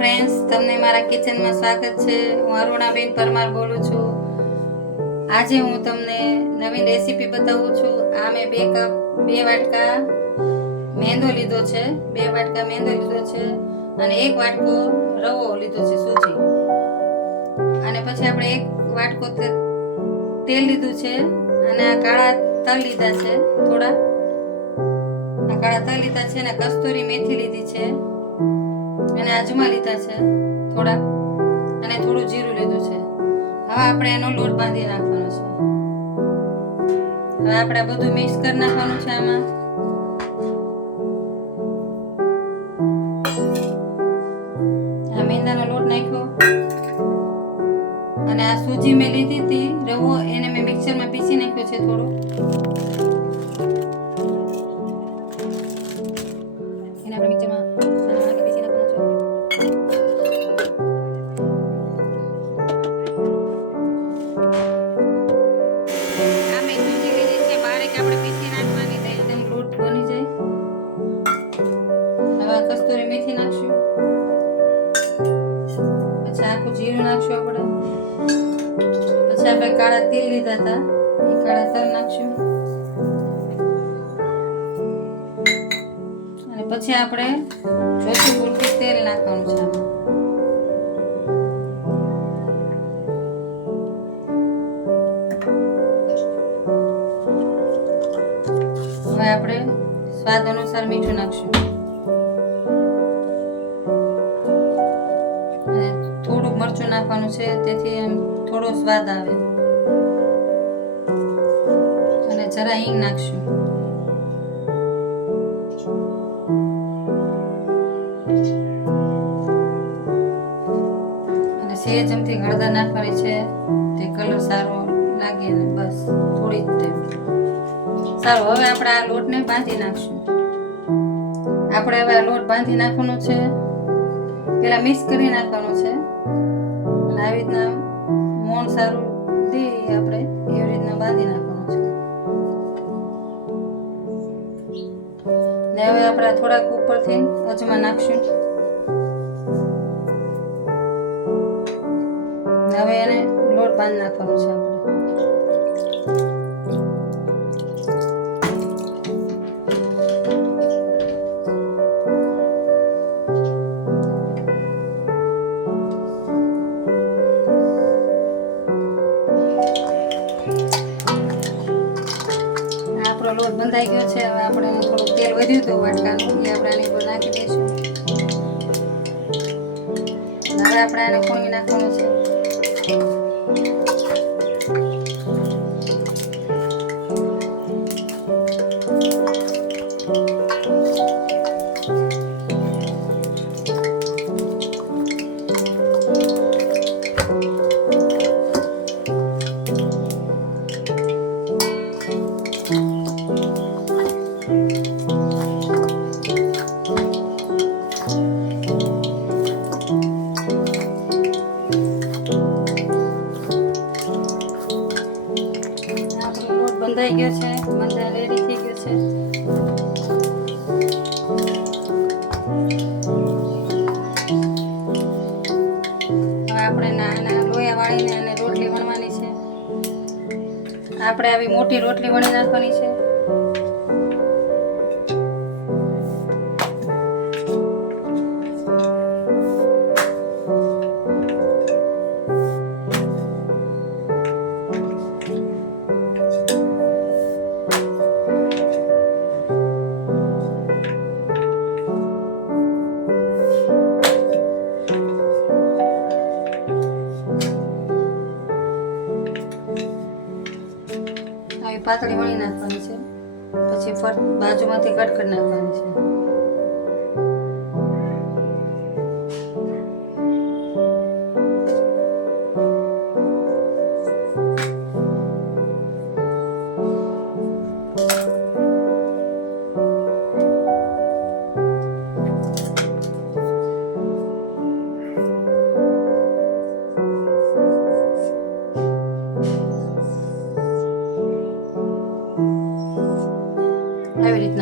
Friends તમને મારા કિચનમાં સ્વાગત છે. હું અરુણાબેન પરમાર બોલું છું. આજે હું તમને નવીન રેસીપી બતાવું છું. આ મેં બે કપ બે વાટકા મેંદો લીધો છે. બે વાટકા મેંદો લીધો છે અને એક વાટકો રવો લીધો છે સૂજી. અને પછી આપણે એક વાટકો તેલ લીધું છે અને આ કાળા તલ લીધા છે થોડા. આ કાળા તલ લીધા છે અને કસ્તુરી મેથી લીધી છે. અને આજમા લીધા છે, થોડા. અને થોડું જીરું લીધું છે. હવે આપણે એનો લોટ બાંધી નાખવાનો છે. હવે આપણે બધું મિક્સ કરી નાખવાનું છે આમાં. આ મેંદાનો લોટ નાખ્યો. અને આ સૂજી મેં લીધી હતી, રવો એને મેં મિક્સરમાં પીસી નાખ્યો છે થોડું. લીધા હતા એ કાળા તલ નાખશું અને પછી આપણે ચોથી પૂરતી તેલ નાખવાનું છે હવે આપણે સ્વાદ અનુસાર મીઠું નાખશું. થોડુંક મરચું નાખવાનું છે, તેથી એમ થોડો સ્વાદ આવે. જરા હિંગ નાખશું અને સે ચમચી હળદર નાખવાની છે. તે કલર સારો લાગે ને બસ, થોડી જ ટાઈમ સારું, હવે આપણે આ લોટને બાંધી નાખશું. આપણે હવે આ લોટ બાંધી નાખવાનો છે. પેલા મિક્સ કરી નાખવાનું છે. અને આવી રીતના મોણ સારું દઈએ આપણે. હવે આપણે થોડાક ઉપરથી અજમા નાખશું. હવે એને લોટ બાંધ નાખવાનો છે આપણે. લોટ બંધાઈ ગયો છે. હવે આપણે થોડુંક થોડું તેલ વધ્યું હતું, વાટકાનું. એ આપણે આની ઉપર નાખી દઈશું. હવે આપણે આને ખોણી નાખવાનું છે. આપણે આવી મોટી રોટલી વણી નાખવાની છે. પાતળી વણી નાખવાની છે. પછી ફર બાજુમાંથી કટ કરી નાખવાની છે.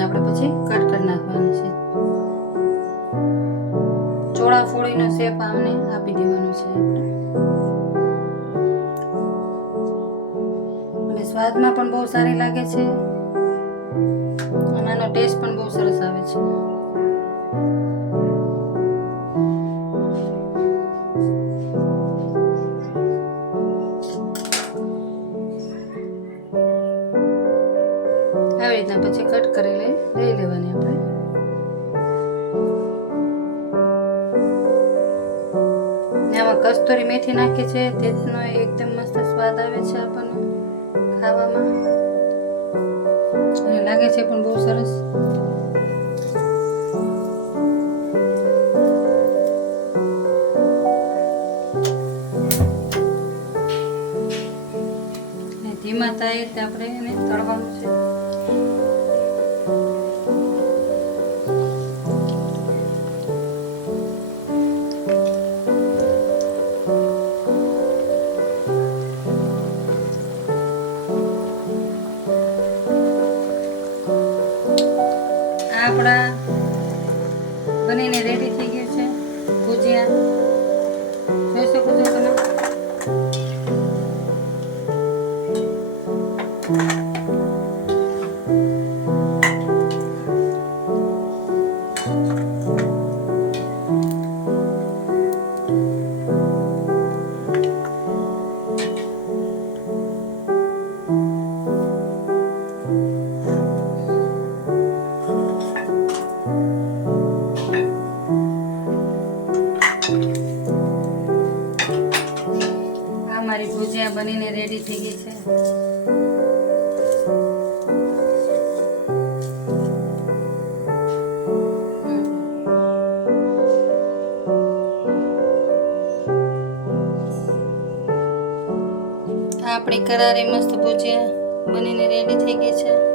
આપણે પછી કટ કરી નાખવાની છે. ચોળા ફોડીનો શેપ આમને આપી દેવાનો છે અને સ્વાદમાં પણ બહુ સારી લાગે છે. અને આનો ટેસ્ટ પણ બહુ સરસ આવે છે. આમાં કસ્તુરી મેથી નાખી છે. તેનો એકદમ મસ્ત સ્વાદ આવે છે આપણને ખાવામાં. અને લાગે છે પણ બહુ સરસ. ધીમા થાય આપણે એને તળવાનું છે. આપણા બનીને રેડી થઈ ગયું છે. ભુજિયા. જોઈ શકો છો તમે? આપણી કરારે મસ્ત ભુજિયા બનીને રેડી થઈ ગઈ છે.